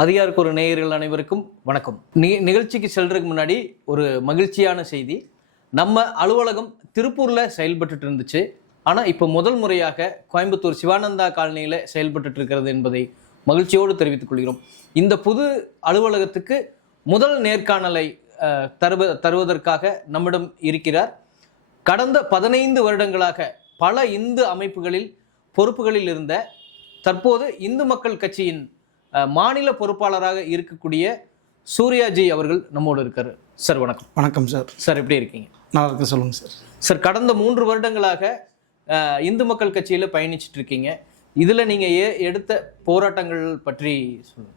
அதிகாருக்கு ஒரு நேயர்கள் அனைவருக்கும் வணக்கம். நி நிகழ்ச்சிக்கு செல்றதுக்கு முன்னாடி ஒரு மகிழ்ச்சியான செய்தி. நம்ம அலுவலகம் திருப்பூரில் செயல்பட்டுட்டு இருந்துச்சு. ஆனால் இப்போ முதல் முறையாக கோயம்புத்தூர் சிவானந்தா காலனியில் செயல்பட்டு இருக்கிறது என்பதை மகிழ்ச்சியோடு தெரிவித்துக் கொள்கிறோம். இந்த புது அலுவலகத்துக்கு முதல் நேர்காணலை தருவ தருவதற்காக நம்மிடம் இருக்கிறார். கடந்த பதினைந்து வருடங்களாக பல இந்து அமைப்புகளில் பொறுப்புகளில் இருந்த தற்போது இந்து மக்கள் கட்சியின் மாநில பொறுப்பாளராக இருக்கக்கூடிய சூர்யாஜி அவர்கள் நம்மோடு இருக்காரு. சார் வணக்கம். வணக்கம் சார். சார் எப்படி இருக்கீங்க? நல்லா இருக்க சொல்லுங்க சார். சார் கடந்த மூன்று வருடங்களாக இந்து மக்கள் கட்சியில் பயணிச்சிட்டு இருக்கீங்க. இதில் நீங்கள் ஏ எடுத்த போராட்டங்கள் பற்றி சொல்லுங்க.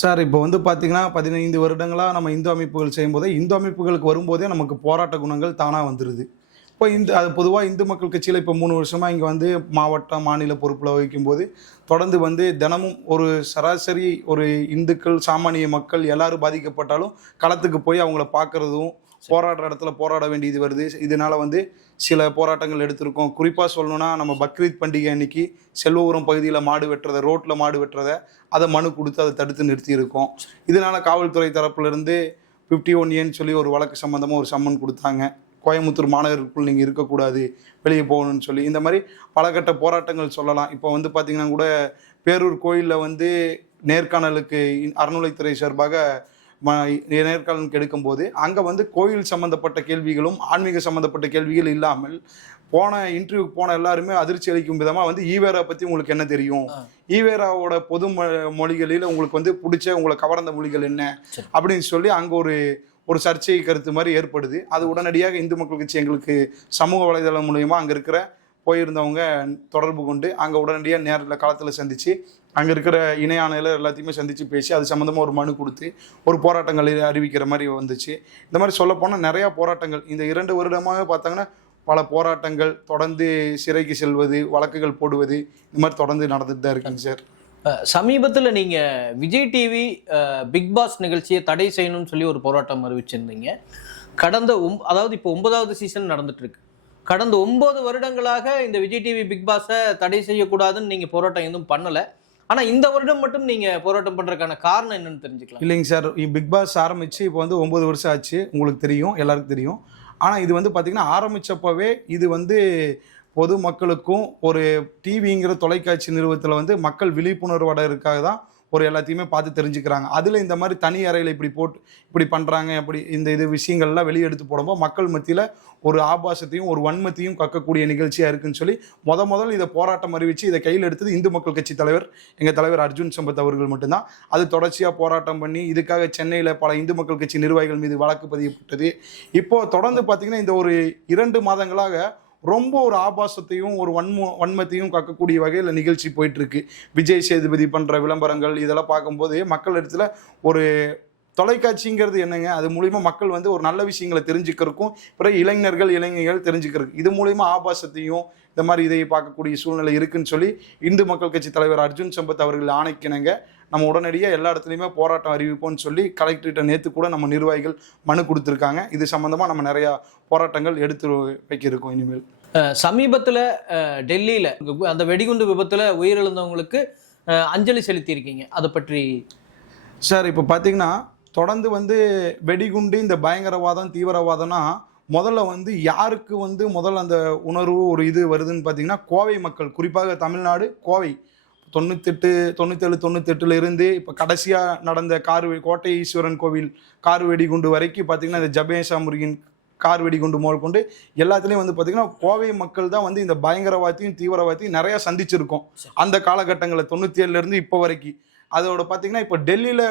சார் இப்போ வந்து பார்த்தீங்கன்னா பதினைந்து வருடங்களாக நம்ம இந்து அமைப்புகள் செய்யும்போதே இந்து அமைப்புகளுக்கு வரும்போதே நமக்கு போராட்ட குணங்கள் தானாக வந்துடுது இப்போ இந்த அது பொதுவாக இந்து மக்கள் கட்சியில் இப்போ மூணு வருஷமாக இங்கே வந்து மாவட்டம் மாநில பொறுப்பில் வகிக்கும்போது தொடர்ந்து வந்து தினமும் ஒரு சராசரி ஒரு இந்துக்கள் சாமானிய மக்கள் எல்லாரும் பாதிக்கப்பட்டாலும் களத்துக்கு போய் அவங்கள பார்க்குறதும் போராடுற இடத்துல போராட வேண்டியது வருது. இதனால வந்து சில போராட்டங்கள் எடுத்திருக்கோம். குறிப்பாக சொல்லணும்னா நம்ம பக்ரீத் பண்டிகை அன்னைக்கு செல்வபுரம் பகுதியில் மாடு வெட்டுறதை ரோட்டில் மாடு வெட்டுறதை அதை மனு கொடுத்து அதை தடுத்து நிறுத்தியிருக்கோம். இதனால காவல்துறை தரப்புலேருந்து ஃபிஃப்டி ஒன் ஏன்னு சொல்லி ஒரு வழக்கு சம்மந்தமாக ஒரு சம்மன் கொடுத்தாங்க. கோயம்புத்தூர் மாநகருக்குள் நீங்கள் இருக்கக்கூடாது வெளியே போகணும்னு சொல்லி இந்த மாதிரி பல கட்ட போராட்டங்கள் சொல்லலாம் இப்போ வந்து பார்த்தீங்கன்னா கூட பேரூர் கோயிலில் வந்து நேர்காணலுக்கு அறநிலைத்துறை சார்பாக ம நேர்காணலுக்கு எடுக்கும்போது அங்கே வந்து கோயில் சம்மந்தப்பட்ட கேள்விகளும் ஆன்மீக சம்மந்தப்பட்ட கேள்விகள் இல்லாமல் போன இன்டர்வியூக்கு போன எல்லாருமே அதிர்ச்சி அளிக்கும் விதமாக வந்து ஈவேரா பற்றி உங்களுக்கு என்ன தெரியும். ஈவேராவோட பொது மொ- மொழிகளில் உங்களுக்கு வந்து பிடிச்ச உங்களை கவர்ந்த மொழிகள் என்ன. அப்படின்னு சொல்லி அங்கே ஒரு ஒரு சர்ச்சை கருத்து மாதிரி ஏற்படுது. அது உடனடியாக இந்து மக்கள் கட்சி எங்களுக்கு சமூக வலைதளம் மூலயமா அங்கே இருக்கிற போயிருந்தவங்க தொடர்பு கொண்டு அங்கே உடனடியாக நேரில் களத்தில் சந்தித்து அங்கே இருக்கிற இணை எல்லாத்தையுமே சந்தித்து பேசி அது சம்மந்தமாக ஒரு மனு கொடுத்து ஒரு போராட்டங்கள் அறிவிக்கிற மாதிரி வந்துச்சு. இந்த மாதிரி சொல்லப்போனால் நிறையா போராட்டங்கள். இந்த இரண்டு வருடமாக பார்த்தாங்கன்னா பல போராட்டங்கள் தொடர்ந்து சிறைக்கு செல்வது வழக்குகள் போடுவது இந்த மாதிரி தொடர்ந்து நடந்துட்டு தான் இருக்குங்க சார். சமீபத்தில் நீங்கள் விஜய் டிவி பிக் பாஸ் நிகழ்ச்சியை தடை செய்யணும்னு சொல்லி ஒரு போராட்டம் அறிவிச்சிருந்தீங்க. கடந்த ஒம் அதாவது இப்போ ஒன்பதாவது சீசன் நடந்துட்டுருக்கு. கடந்த ஒம்பது வருடங்களாக இந்த விஜய் டிவி பிக் பாஸை தடை செய்யக்கூடாதுன்னு நீங்கள் போராட்டம் எதுவும் பண்ணலை. ஆனால் இந்த வருடம் மட்டும் நீங்கள் போராட்டம் பண்ணுறதுக்கான காரணம் என்னன்னு தெரிஞ்சுக்கலாம். இல்லைங்க சார். பிக் பாஸ் ஆரம்பித்து இப்போ வந்து ஒம்பது வருஷம் ஆச்சு. உங்களுக்கு தெரியும் எல்லாருக்கும் தெரியும். ஆனால் இது வந்து பார்த்திங்கன்னா ஆரம்பித்தப்பவே இது வந்து பொது மக்களுக்கும் ஒரு டிவிங்கிற தொலைக்காட்சி நிறுவனத்தில் வந்து மக்கள் விழிப்புணர்வோட இருக்காக தான் ஒரு எல்லாத்தையுமே பார்த்து தெரிஞ்சுக்கிறாங்க. அதில் இந்த மாதிரி தனி அறையில் இப்படி போட்டு இப்படி பண்ணுறாங்க அப்படி இந்த இது விஷயங்கள்லாம் வெளியே எடுத்து போடும்போது மக்கள் மத்தியில் ஒரு ஆபாசத்தையும் ஒரு வன்மத்தையும் கக்கக்கூடிய நிகழ்ச்சியாக இருக்குன்னு சொல்லி முத முதல் இதை போராட்டம் அறிவித்து இதை கையில் எடுத்தது இந்து மக்கள் கட்சி தலைவர் எங்கள் தலைவர் அர்ஜுன் சம்பத் அவர்கள் மட்டும்தான். அது தொடர்ச்சியாக போராட்டம் பண்ணி இதுக்காக சென்னையில் பல இந்து மக்கள் கட்சி நிர்வாகிகள் மீது வழக்கு பதியப்பட்டது. இப்போது தொடர்ந்து பார்த்திங்கன்னா இந்த ஒரு இரண்டு மாதங்களாக ரொம்ப ஒரு ஆபாசத்தையும் ஒரு வன்ம வன்மத்தையும் கக்கக்கூடிய வகையில் நிகழ்ச்சி போயிட்டுருக்கு. விஜய் சேதுபதி பண்ணுற விளம்பரங்கள் இதெல்லாம் பார்க்கும்போது மக்கள் இடத்துல ஒரு தொலைக்காட்சிங்கிறது என்னங்க? அது மூலிமா மக்கள் வந்து ஒரு நல்ல விஷயங்களை தெரிஞ்சுக்கிறதுக்கும் பிறகு இளைஞர்கள் இளைஞர்கள் தெரிஞ்சுக்கிறதுக்கு. இது மூலிமா ஆபாசத்தையும் இந்த மாதிரி இதை பார்க்கக்கூடிய சூழ்நிலை இருக்குன்னு சொல்லி இந்து மக்கள் கட்சி தலைவர் அர்ஜுன் சம்பத் அவர்கள் ஆணைக்கிணங்க. நம்ம உடனடியாக எல்லா இடத்துலையுமே போராட்டம் அறிவிப்போம்னு சொல்லி கலெக்டர்கிட்ட நேற்று கூட நம்ம நிர்வாகிகள் மனு கொடுத்துருக்காங்க. இது சம்மந்தமாக நம்ம நிறையா போராட்டங்கள் எடுத்து வைக்க இருக்கோம் இனிமேல் சமீபத்தில் டெல்லியில் அந்த வெடிகுண்டு விபத்தில் உயிரிழந்தவங்களுக்கு அஞ்சலி செலுத்தியிருக்கீங்க. அதை பற்றி சார் இப்போ பார்த்தீங்கன்னா தொடர்ந்து வந்து வெடிகுண்டு இந்த பயங்கரவாதம் தீவிரவாதம்னா முதல்ல வந்து யாருக்கு வந்து முதல்ல அந்த உணர்வு ஒரு இது வருதுன்னு பார்த்தீங்கன்னா கோவை மக்கள். குறிப்பாக தமிழ்நாடு கோவை. தொண்ணூத்தெட்டு தொண்ணூத்தேழு தொண்ணூத்தெட்டுல இருந்து இப்போ கடைசியாக நடந்த கார் வெ- கோட்டை ஈஸ்வரன் கோவில் கார் வெடிகுண்டு வரைக்கும் பார்த்தீங்கன்னா இந்த ஜபேஷா முருகின் கார் வெடிகுண்டு முதல் கொண்டு எல்லாத்துலேயும் வந்து பார்த்தீங்கன்னா கோவை மக்கள் தான் வந்து இந்த பயங்கரவாதத்தையும் தீவிரவாதத்தையும் நிறையா சந்திச்சிருக்கோம். அந்த காலகட்டங்களில் தொண்ணூற்றி இருந்து இப்போ வரைக்கும். அதோட பார்த்தீங்கன்னா இப்போ டெல்லியில்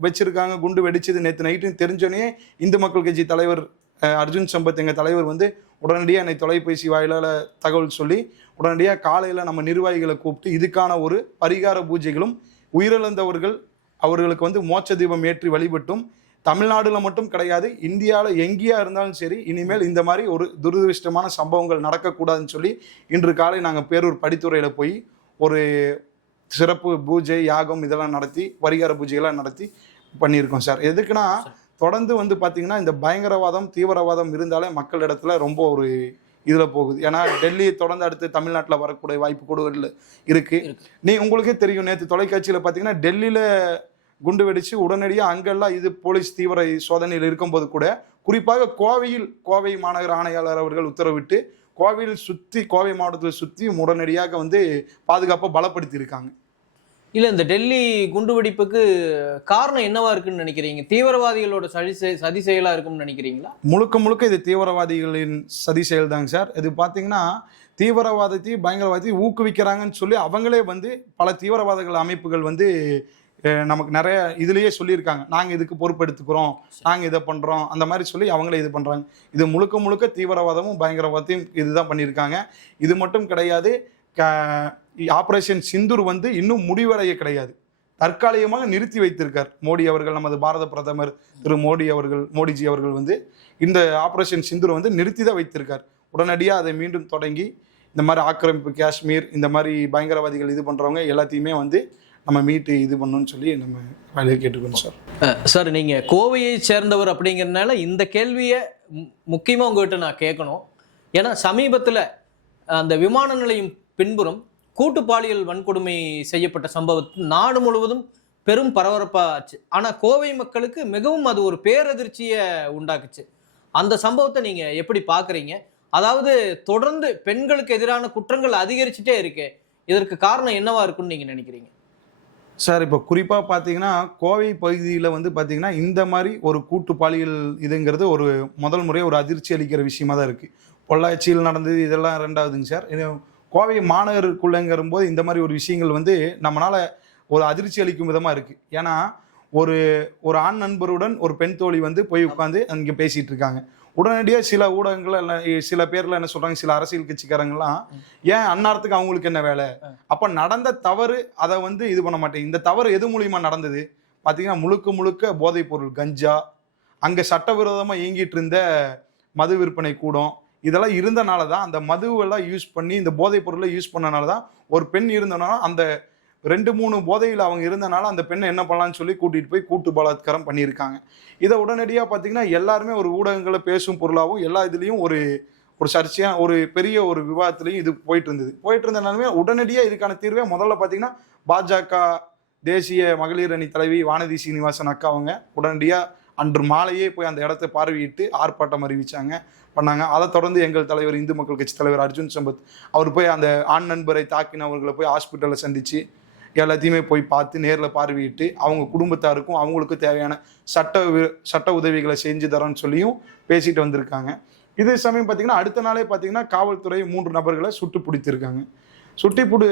வச்சிருக்காங்க குண்டு வெடிச்சது நேற்று நைட்டுன்னு தெரிஞ்சோடனே இந்து மக்கள் கட்சி தலைவர் அர்ஜுன் சம்பத் எங்கள் தலைவர் வந்து உடனடியாக என்னை தொலைபேசி வாயிலால் தகவல் சொல்லி உடனடியாக காலையில் நம்ம நிர்வாகிகளை கூப்பிட்டு இதுக்கான ஒரு பரிகார பூஜைகளும் உயிரிழந்தவர்கள் அவர்களுக்கு வந்து மோட்ச தீபம் ஏற்றி வழிபட்டும். தமிழ்நாடுல மட்டும் கிடையாது இந்தியாவில் எங்கேயா இருந்தாலும் சரி இனிமேல் இந்த மாதிரி ஒரு துரதிருஷ்டமான சம்பவங்கள் நடக்கக்கூடாதுன்னு சொல்லி இன்று காலை நாங்கள் பேரூர் படித்துறையில் போய் ஒரு சிறப்பு பூஜை யாகம் இதெல்லாம் நடத்தி பரிகார பூஜைகள்லாம் நடத்தி பண்ணியிருக்கோம் சார். எதுக்குன்னா தொடர்ந்து வந்து பார்த்தீங்கன்னா இந்த பயங்கரவாதம் தீவிரவாதம் இருந்தாலே மக்கள் இடத்துல ரொம்ப ஒரு இதில் போகுது. ஏன்னா டெல்லி தொடர்ந்து அடுத்து தமிழ்நாட்டில் வரக்கூடிய வாய்ப்பு கூட இல்லை இருக்கு. இருக்கு. நீ உங்களுக்கே தெரியும் நேற்று தொலைக்காட்சியில் பார்த்தீங்கன்னா டெல்லியில் குண்டு வெடிச்சு உடனடியாக அங்கெல்லாம் இது போலீஸ் தீவிர சோதனையில் இருக்கும்போது கூட குறிப்பாக கோவையில் கோவை மாநகர ஆணையாளர் அவர்கள் உத்தரவிட்டு கோவையில் சுற்றி கோவை மாவட்டத்தில் சுற்றி உடனடியாக வந்து பாதுகாப்பை பலப்படுத்தி இருக்காங்க இல்லை இந்த டெல்லி குண்டுவெடிப்புக்கு காரணம் என்னவா இருக்குன்னு நினைக்கிறீங்க? தீவிரவாதிகளோட சதி செய்- சதி செயலாக இருக்கும்னு நினைக்கிறீங்களா? முழுக்க முழுக்க இது தீவிரவாதிகளின் சதி செயல் தாங்க சார். இது பார்த்தீங்கன்னா தீவிரவாதத்தையும் பயங்கரவாதத்தையும் ஊக்குவிக்கிறாங்கன்னு சொல்லி அவங்களே வந்து பல தீவிரவாதங்கள் அமைப்புகள் வந்து நமக்கு நிறைய இதுலயே சொல்லியிருக்காங்க. நாங்கள் இதுக்கு பொறுப்பெடுத்துக்கிறோம். நாங்கள் இதை பண்ணுறோம் அந்த மாதிரி சொல்லி அவங்களே இது பண்ணுறாங்க இது முழுக்க முழுக்க தீவிரவாதமும் பயங்கரவாதத்தையும் இதுதான் பண்ணியிருக்காங்க. இது மட்டும் கிடையாது ஆப்ரேஷன் சிந்தூர் வந்து இன்னும் முடிவடைய கிடையாது. தற்காலிகமாக நிறுத்தி வைத்திருக்கார் மோடி அவர்கள் நமது பாரத பிரதமர் திரு மோடி அவர்கள் மோடிஜி அவர்கள் வந்து. இந்த ஆப்ரேஷன் சிந்தூர் வந்து நிறுத்தி தான் வைத்திருக்கார். உடனடியாக அதை மீண்டும் தொடங்கி இந்த மாதிரி ஆக்கிரமிப்பு காஷ்மீர் இந்த மாதிரி பயங்கரவாதிகள் இது பண்ணுறவங்க எல்லாத்தையுமே வந்து நம்ம மீட்டு இது பண்ணணும்னு சொல்லி நம்ம வேலையை கேட்டுக்கணும் சார். சார் நீங்கள் கோவையை சேர்ந்தவர் அப்படிங்கிறதுனால இந்த கேள்வியை முக்கியமாக உங்கள்கிட்ட நான் கேட்கணும். ஏன்னா சமீபத்தில் அந்த விமான நிலையம் பின்புறம் கூட்டு பாலியல் வன்கொடுமை செய்யப்பட்ட சம்பவத்தில் நாடு முழுவதும் பெரும் பரபரப்பாச்சு ஆனால் கோவை மக்களுக்கு மிகவும் அது ஒரு பேரதிர்ச்சியை உண்டாக்குச்சு. அந்த சம்பவத்தை நீங்கள் எப்படி பார்க்குறீங்க? அதாவது தொடர்ந்து பெண்களுக்கு எதிரான குற்றங்கள் அதிகரிச்சுட்டே இருக்கு. இதற்கு காரணம் என்னவா இருக்கும்னு நீங்க நினைக்கிறீங்க? சார் இப்போ குறிப்பாக பார்த்தீங்கன்னா கோவை பகுதியில் வந்து பார்த்தீங்கன்னா இந்த மாதிரி ஒரு கூட்டு பாலியல் இதுங்கிறது ஒரு முதல் முறை ஒரு அதிர்ச்சி அளிக்கிற விஷயமா தான் இருக்குது பொள்ளாச்சியில் நடந்தது இதெல்லாம் ரெண்டாவதுங்க சார். இது கோவை மாநகருக்குள்ளங்கிற போது இந்த மாதிரி ஒரு விஷயங்கள் வந்து நம்மளால ஒரு அதிர்ச்சி அளிக்கும் விதமாக இருக்குது ஏன்னா ஒரு ஒரு ஆண் நண்பருடன் ஒரு பெண் தோழி வந்து போய் உட்காந்து அங்கே பேசிட்டு இருக்காங்க. உடனடியாக சில ஊடகங்கள் சில பேர்ல என்ன சொல்றாங்க சில அரசியல் கட்சிக்காரங்கலாம் ஏன் அந்நாரத்துக்கு அவங்களுக்கு என்ன வேலை? அப்ப நடந்த தவறு அதை வந்து இது பண்ண மாட்டேங்க இந்த தவறு எது மூலியமா நடந்தது? பாத்தீங்கன்னா முழுக்க முழுக்க போதைப் பொருள் கஞ்சா அங்க சட்டவிரோதமா இயங்கிட்டு இருந்த மது விற்பனை கூடம் இதெல்லாம் இருந்தனால தான் அந்த மதுவெல்லாம் யூஸ் பண்ணி இந்த போதைப் பொருளை யூஸ் பண்ணனால தான் ஒரு பெண் இருந்தனால அந்த ரெண்டு மூணு போதையில் அவங்க இருந்தனால அந்த பெண்ணை என்ன பண்ணலான்னு சொல்லி கூட்டிகிட்டு போய் கூட்டு பலாத்காரம் பண்ணியிருக்காங்க. இதை உடனடியாக பார்த்தீங்கன்னா எல்லாருமே ஒரு ஊடகங்களை பேசும் பொருளாகவும் எல்லா இதுலேயும் ஒரு ஒரு சர்ச்சையாக ஒரு பெரிய ஒரு விவாதத்துலையும் இது போயிட்டு இருந்தது. போயிட்டு இருந்தனாலுமே உடனடியாக இதுக்கான தீர்வே முதல்ல பார்த்தீங்கன்னா பாஜக தேசிய மகளிர் அணி தலைவி வானதி சீனிவாசன் அக்கா அவங்க உடனடியாக அன்று மாலையே போய் அந்த இடத்தை பார்வையிட்டு ஆர்ப்பாட்டம் அறிவிச்சாங்க. பண்ணாங்க. அதை தொடர்ந்து எங்கள் தலைவர் இந்து மக்கள் கட்சி தலைவர் அர்ஜுன் சம்பத் அவர் போய் அந்த ஆண் நண்பரை தாக்கினவர்களை போய் ஹாஸ்பிட்டலில் சந்திச்சு எல்லாத்தையுமே போய் பார்த்து நேரில் பார்வையிட்டு அவங்க குடும்பத்தாருக்கும் அவங்களுக்கும் தேவையான சட்ட சட்ட உதவிகளை செஞ்சு தரோன்னு சொல்லியும் பேசிட்டு வந்திருக்காங்க. இதே சமயம் பார்த்தீங்கன்னா அடுத்த நாளே பார்த்தீங்கன்னா காவல்துறை மூன்று நபர்களை சுட்டு பிடித்திருக்காங்க. சுட்டி பிடி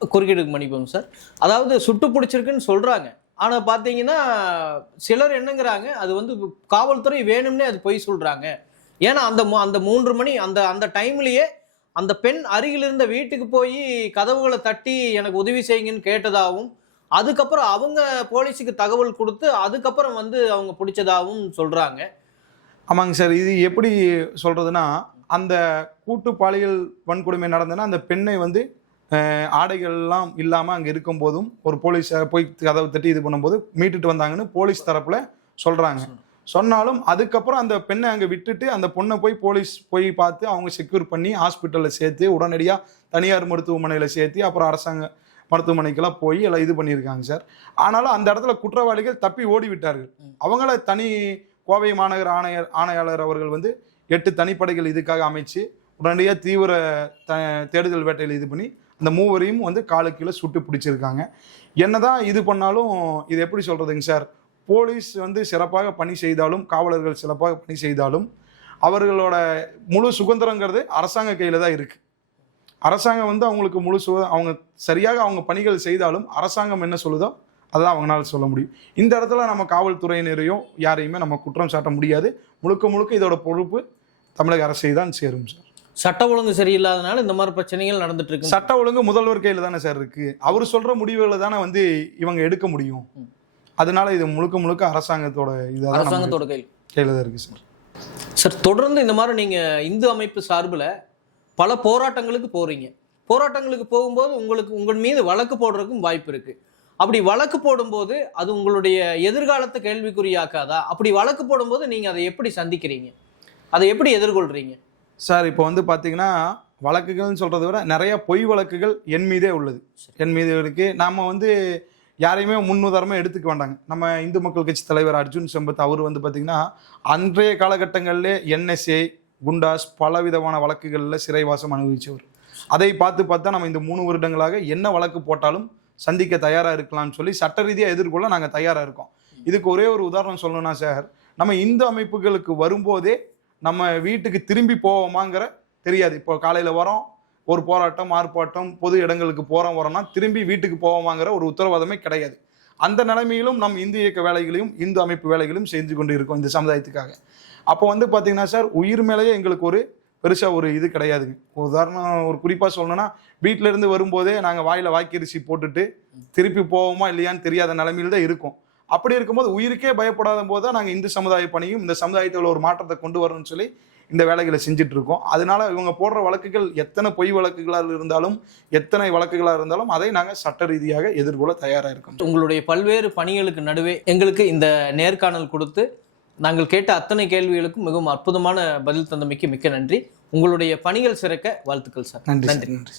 குறுக்கீடுக்கு மன்னிப்போம் சார். அதாவது சுட்டு பிடிச்சிருக்குன்னு சொல்கிறாங்க ஆனால் பார்த்தீங்கன்னா சிலர் என்னங்கிறாங்க அது வந்து காவல்துறை வேணும்னே அது பொய் சொல்கிறாங்க ஏன்னா அந்த அந்த மூன்று மணி அந்த அந்த டைம்லேயே அந்த பெண் அருகில் இருந்த வீட்டுக்கு போய் கதவுகளை தட்டி எனக்கு உதவி செய்யுங்கன்னு கேட்டதாகவும் அதுக்கப்புறம் அவங்க போலீஸுக்கு தகவல் கொடுத்து அதுக்கப்புறம் வந்து அவங்க பிடிச்சதாகவும் சொல்கிறாங்க ஆமாங்க சார் இது எப்படி சொல்கிறதுனா அந்த கூட்டு பாலியல் வன்கொடுமை நடந்ததுன்னா அந்த பெண்ணை வந்து ஆடைகள்லாம் இல்லாமல் அங்கே இருக்கும்போதும் ஒரு போலீஸ் போய் கதவை தட்டி இது பண்ணும்போது மீட்டுட்டு வந்தாங்கன்னு போலீஸ் தரப்புல சொல்றாங்க. சொன்னாலும் அதுக்கப்புறம் அந்த பெண்ணை அங்கே விட்டுட்டு அந்த பொண்ணை போய் போலீஸ் போய் பார்த்து அவங்க செக்யூர் பண்ணி ஹாஸ்பிட்டலில் சேர்த்து உடனடியாக தனியார் மருத்துவமனையில் சேர்த்து அப்புறம் அரசாங்க மருத்துவமனைக்கெல்லாம் போய் எல்லாம் இது பண்ணியிருக்காங்க சார். ஆனாலும் அந்த இடத்துல குற்றவாளிகள் தப்பி ஓடி விட்டார்கள். அவங்கள தனி கோவை மாநகர ஆணையர் ஆணையாளர் அவர்கள் வந்து எட்டு தனிப்படைகள் இதுக்காக அமைச்சு உடனடியாக தீவிர த தேடுதல் வேட்டையில் இது பண்ணி அந்த மூவரையும் வந்து காலு கீழே சுட்டு பிடிச்சிருக்காங்க. என்னதான் இது பண்ணாலும் இது எப்படி சொல்றதுங்க சார்? போலீஸ் வந்து சிறப்பாக பணி செய்தாலும் காவலர்கள் சிறப்பாக பணி செய்தாலும் அவர்களோட முழு சுதந்திரங்கிறது அரசாங்க கையில் தான் இருக்கு. அரசாங்கம் வந்து அவங்களுக்கு முழு சு அவங்க சரியாக அவங்க பணிகள் செய்தாலும் அரசாங்கம் என்ன சொல்லுதோ அதான் அவங்களால சொல்ல முடியும். இந்த இடத்துல நம்ம காவல்துறையினரையும் யாரையுமே நம்ம குற்றம் சாட்ட முடியாது. முழுக்க முழுக்க இதோட பொறுப்பு தமிழக அரசை தான் சேரும் சார். சட்ட ஒழுங்கு சரியில்லாதனால இந்த மாதிரி பிரச்சனைகள் நடந்துட்டு இருக்கு. சட்ட ஒழுங்கு முதல்வர் கையில தானே சார் இருக்கு. அவர் சொல்ற முடிவுகளை தானே வந்து இவங்க எடுக்க முடியும். அதனால இது முழுக்க முழுக்க அரசாங்கத்தோட இதாக அரசாங்கத்தோட கையில். கையில தான் இருக்கு சார். சார் தொடர்ந்து இந்த மாதிரி நீங்க இந்து அமைப்பு சார்பில் பல போராட்டங்களுக்கு போறீங்க. போராட்டங்களுக்கு போகும்போது உங்களுக்கு உங்கள் மீது வழக்கு போடுறதுக்கும் வாய்ப்பு இருக்கு. அப்படி வழக்கு போடும்போது அது உங்களுடைய எதிர்காலத்தை கேள்விக்குறியாக்காதா? அப்படி வழக்கு போடும்போது நீங்க அதை எப்படி சந்திக்கிறீங்க? அதை எப்படி எதிர்கொள்றீங்க? சார் இப்போ வந்து பார்த்தீங்கன்னா வழக்குகள்னு சொல்றதை விட நிறைய பொய் வழக்குகள் என் மீதே உள்ளது. என் மீது இருக்கு. நாம வந்து யாரையுமே முன்னுதாரணமாக எடுத்துக்க வேண்டாங்க. நம்ம இந்து மக்கள் கட்சி தலைவர் அர்ஜுன் சம்பத் அவர் வந்து பார்த்திங்கன்னா அன்றைய காலகட்டங்களிலே என்எஸ்ஏ குண்டாஸ் பல விதமான வழக்குகளில் சிறைவாசம் அனுபவிச்சவர். அதை பார்த்து பார்த்தா நம்ம இந்த மூணு வருடங்களாக என்ன வழக்கு போட்டாலும் சந்திக்க தயாராக இருக்கலாம்னு சொல்லி சட்ட ரீதியாக எதிர்கொள்ள நாங்கள் தயாராக இருக்கோம். இதுக்கு ஒரே ஒரு உதாரணம் சொல்லணும்னா சார் நம்ம இந்து அமைப்புகளுக்கு வரும்போதே நம்ம வீட்டுக்கு திரும்பி போவோமாங்கிற தெரியாது. இப்போ காலையில் வரோம் ஒரு போராட்டம் ஆர்ப்பாட்டம் பொது இடங்களுக்கு போகிறோம் வரோம்னா திரும்பி வீட்டுக்கு போவோமாங்கிற ஒரு உத்தரவாதமே கிடையாது. அந்த நிலைமையிலும் நம் இந்து இயக்க வேலைகளையும் இந்து அமைப்பு வேலைகளையும் செஞ்சு கொண்டு இருக்கோம் இந்த சமுதாயத்துக்காக. அப்போ வந்து பார்த்தீங்கன்னா சார் உயிர் மேலேயே எங்களுக்கு ஒரு பெருசாக ஒரு இது கிடையாதுங்க. உதாரணம் ஒரு குறிப்பாக சொல்லணும்னா வீட்டிலேருந்து வரும்போதே நாங்கள் வாயில் வாய்க்கரிசி போட்டுட்டு திருப்பி போவோமா இல்லையான்னு தெரியாத நிலமையில் தான் இருக்கும். அப்படி இருக்கும்போது உயிருக்கே பயப்படாத போது தான் நாங்கள் இந்து சமுதாய பணியும் இந்த சமுதாயத்தில் ஒரு மாற்றத்தை கொண்டு வரணும்னு சொல்லி இந்த வேலைகளை செஞ்சுட்டு இருக்கோம். அதனால இவங்க போடுற வழக்குகள் எத்தனை பொய் வழக்குகளாக இருந்தாலும் எத்தனை வழக்குகளாக இருந்தாலும் அதை நாங்கள் சட்ட ரீதியாக எதிர்கொள்ள தயாராக இருக்கோம். உங்களுடைய பல்வேறு பணிகளுக்கு நடுவே எங்களுக்கு இந்த நேர்காணல் கொடுத்து நாங்கள் கேட்ட அத்தனை கேள்விகளுக்கும் மிகவும் அற்புதமான பதில் தந்தமைக்கு மிக்க நன்றி. உங்களுடைய பணிகள் சிறக்க வாழ்த்துக்கள் சார் நன்றி. நன்றி சார்.